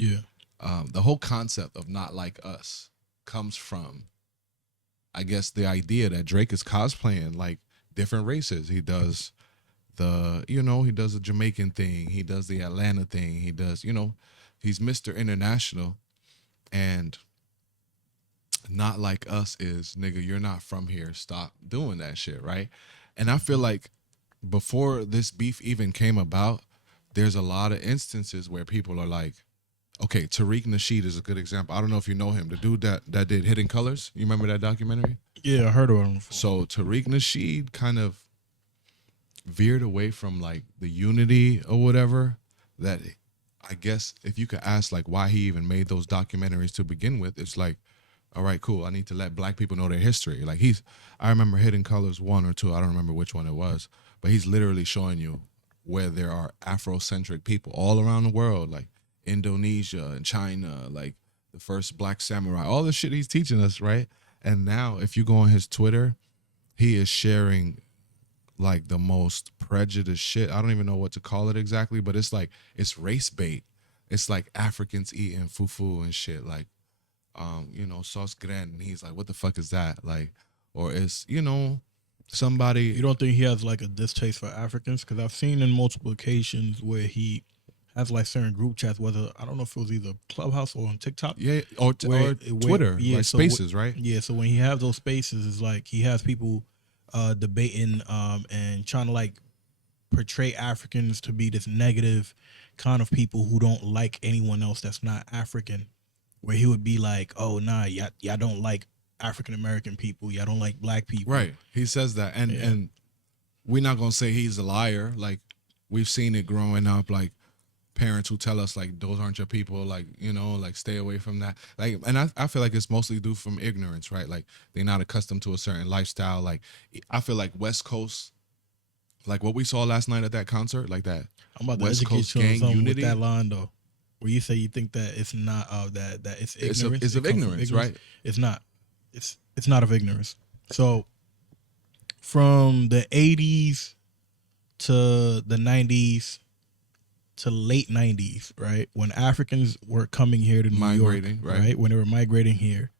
Yeah. The whole concept of not like us comes from, I guess, the idea that Drake is cosplaying like different races. He does he does the Jamaican thing. He does the Atlanta thing. He does, he's Mr. International. And not like us is, nigga, you're not from here. Stop doing that shit, right? And I feel like before this beef even came about, there's a lot of instances where people are like, okay, Tariq Nasheed is a good example. I don't know if you know him, the dude that did Hidden Colors. You remember that documentary? Yeah, I heard of him before. So Tariq Nasheed kind of veered away from like the unity or whatever. That, I guess, if you could ask like why he even made those documentaries to begin with, it's like, all right, cool, I need to let black people know their history. Like I remember Hidden Colors 1 or 2, I don't remember which one it was, but he's literally showing you where there are Afrocentric people all around the world, like Indonesia and China, like the first black samurai, all the shit he's teaching us, right? And now if you go on his Twitter, he is sharing like the most prejudiced shit. I don't even know what to call it exactly, but it's like, it's race bait. It's like Africans eating fufu and shit, like sauce gran, and he's like, what the fuck is that? Like, or it's, somebody. You don't think he has like a distaste for Africans? Because I've seen in multiple occasions where he has like certain group chats, whether, I don't know if it was either Clubhouse or on TikTok. Yeah, or Twitter, yeah, like so spaces, right? Yeah, so when he has those spaces, it's like he has people debating and trying to like portray Africans to be this negative kind of people who don't like anyone else that's not African. Where he would be like, "Oh nah, y'all don't like African American people. Y'all don't like black people." Right. He says that, and we're not gonna say he's a liar. Like, we've seen it growing up, like parents who tell us like those aren't your people, like, like stay away from that. Like, and I feel like it's mostly due from ignorance, right? Like they're not accustomed to a certain lifestyle. Like I feel like West Coast, like what we saw last night at that concert, like that I'm about to West educate Coast you on gang something unity. with that line though, where you say you think that it's not that it's ignorance. It's of ignorance, right? It's not. It's not of ignorance. So from the 80s to the 90s to late 90s, right? When Africans were coming here to New York, right? When they were migrating here,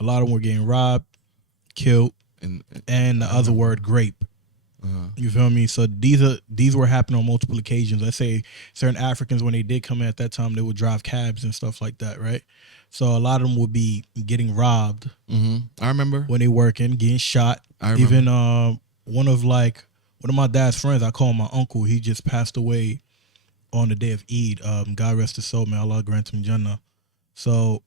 a lot of them were getting robbed, killed, and the other word, grape. You feel me? So these were happening on multiple occasions. Let's say certain Africans, when they did come in at that time, they would drive cabs and stuff like that, right? So a lot of them would be getting robbed. I remember when they working, getting shot. Even one of my dad's friends, I call him my uncle. He just passed away on the day of Eid. God rest his soul, man. Allah grant him Jannah. So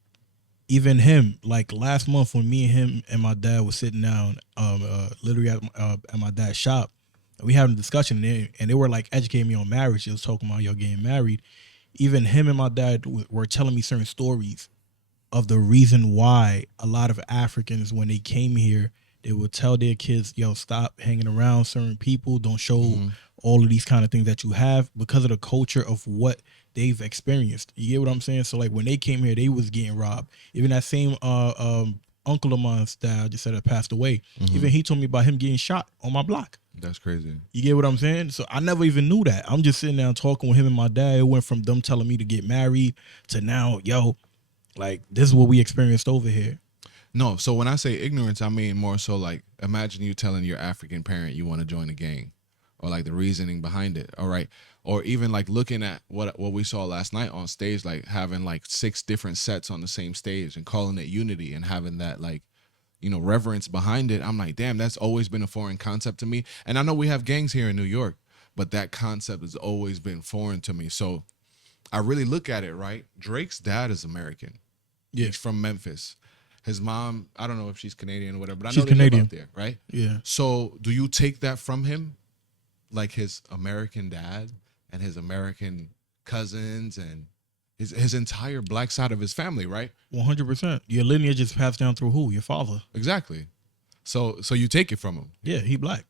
even him, like last month when me and him and my dad was sitting down, literally at my dad's shop, we having a discussion and they were like educating me on marriage. They was talking about y'all getting married. Even him and my dad were telling me certain stories of the reason why a lot of Africans, when they came here, they would tell their kids, yo, stop hanging around certain people. Don't show all of these kind of things that you have, because of the culture of what they've experienced. You get what I'm saying? So like when they came here, they was getting robbed. Even that same uncle of mine that I just said that passed away, even he told me about him getting shot on my block. That's crazy. You get what I'm saying? So I never even knew that. I'm just sitting down talking with him and my dad. It went from them telling me to get married to now, yo, like this is what we experienced over here. No, so when I say ignorance, I mean more so like, imagine you telling your African parent you want to join a gang, or like the reasoning behind it, all right? Or even like looking at what we saw last night on stage, like having like 6 different sets on the same stage and calling it unity and having that like, reverence behind it. I'm like, damn, that's always been a foreign concept to me. And I know we have gangs here in New York, but that concept has always been foreign to me. So I really look at it, right? Drake's dad is American. Yeah. He's from Memphis. His mom, I don't know if she's Canadian or whatever, but I she's know they live Canadian out there, right? Yeah. So do you take that from him? Like his American dad and his American cousins and his entire black side of his family, right? 100%. Your lineage is passed down through who? Your father. Exactly. So you take it from him. Yeah, he black.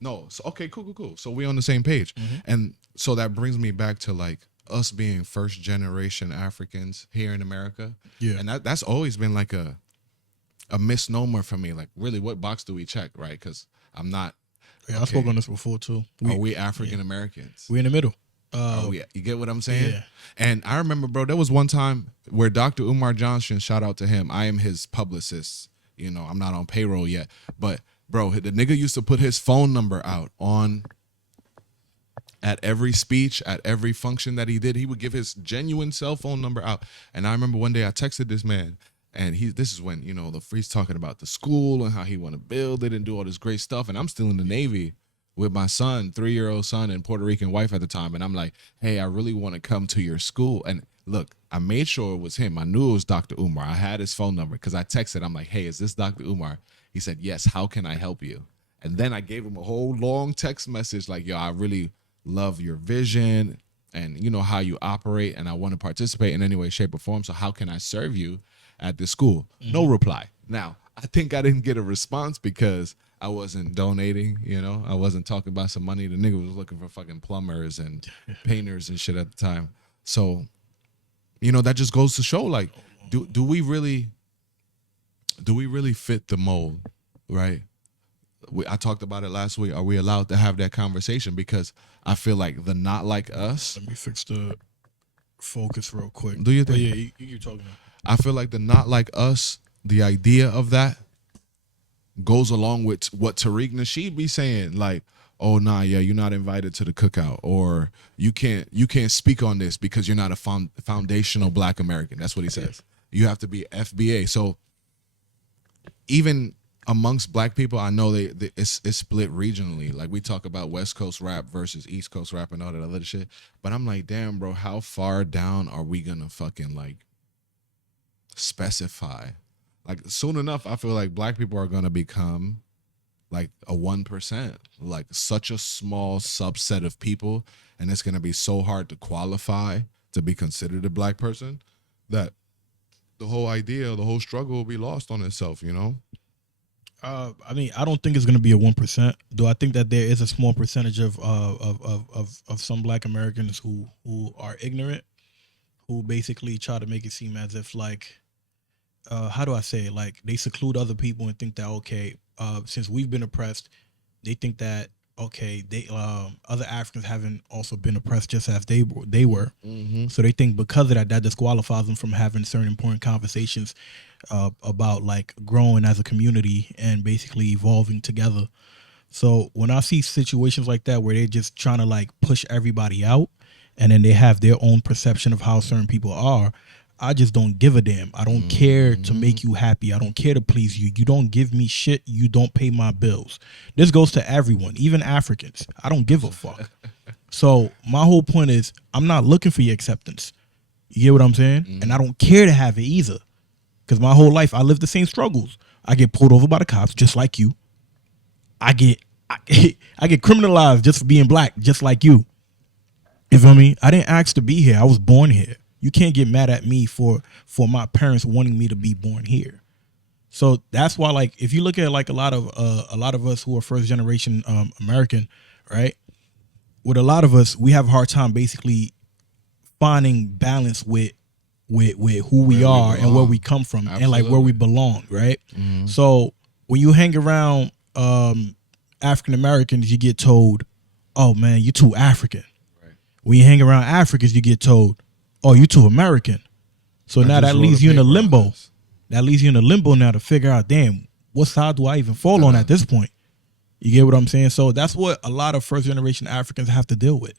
No. So, okay, cool. So we on the same page. And so that brings me back to like us being first generation Africans here in America. Yeah. And that's always been like a misnomer for me. Like, really, what box do we check, right? Because I'm not. Yeah, I spoke on this before too. Are we African Americans? We're in the middle. Oh yeah, you get what I'm saying? Yeah. And I remember, bro, there was one time where Dr. Umar Johnson, shout out to him. I am his publicist. You know, I'm not on payroll yet, but bro, the nigga used to put his phone number out on at every speech, at every function that he did. He would give his genuine cell phone number out. And I remember one day I texted this man, and this is when, you know, he's talking about the school and how he want to build it and do all this great stuff. And I'm still in the Navy with my son, 3-year-old son, and Puerto Rican wife at the time. And I'm like, hey, I really want to come to your school. And look, I made sure it was him. I knew it was Dr. Umar. I had his phone number because I texted. I'm like, hey, is this Dr. Umar? He said, yes. How can I help you? And then I gave him a whole long text message like, yo, I really love your vision and, you know, how you operate, and I want to participate in any way, shape, or form. So how can I serve you at this school? No reply. Now, I think I didn't get a response because I wasn't donating, you know. I wasn't talking about some money. The nigga was looking for fucking plumbers and painters and shit at the time. So, you know, that just goes to show, like, do we really fit the mold, right? I talked about it last week. Are we allowed to have that conversation? Because I feel like the not like us. Let me fix the focus real quick. Do you think? Yeah, you're talking. I feel like the not like us, the idea of that goes along with what Tariq Nasheed be saying, like, oh nah, yeah, you're not invited to the cookout, or you can't speak on this because you're not a foundational Black American. That's what he says. You have to be FBA. So even amongst Black people, I know it's split regionally. Like, we talk about West Coast rap versus East Coast rap and all that other shit. But I'm like, damn, bro, how far down are we gonna fucking like specify? Like, soon enough, I feel like Black people are gonna become like a 1%, like such a small subset of people, and it's gonna be so hard to qualify to be considered a Black person that the whole idea, the whole struggle will be lost on itself, you know? I mean, I don't think it's going to be a 1%. Though I think that there is a small percentage of some Black Americans who are ignorant, who basically try to make it seem as if, like, how do I say it? Like, they seclude other people and think that, okay, since we've been oppressed, they think that, okay, they other Africans haven't also been oppressed just as they were. Mm-hmm. So they think because of that disqualifies them from having certain important conversations about like growing as a community and basically evolving together. So when I see situations like that where they're just trying to like push everybody out, and then they have their own perception of how certain people are, I just don't give a damn. I don't care to make you happy. I don't care to please you. You don't give me shit. You don't pay my bills. This goes to everyone, even Africans. I don't give a fuck. So my whole point is, I'm not looking for your acceptance. You get what I'm saying? Mm-hmm. And I don't care to have it either. Because my whole life, I live the same struggles. I get pulled over by the cops just like you. I get criminalized just for being Black, just like you. You feel me? I didn't ask to be here. I was born here. You can't get mad at me for my parents wanting me to be born here. So that's why, like, if you look at like a lot of us who are first generation American, right? With a lot of us, we have a hard time basically finding balance with who we are and where we come from. Absolutely. And like where we belong, right? Mm-hmm. So when you hang around African Americans, you get told, "Oh man, you're too African." Right. When you hang around Africans, you get told, "Oh, you too American." So now that leaves you in a limbo. That leaves you in a limbo now to figure out, damn, what side do I even fall on at this point? You get what I'm saying? So that's what a lot of first generation Africans have to deal with.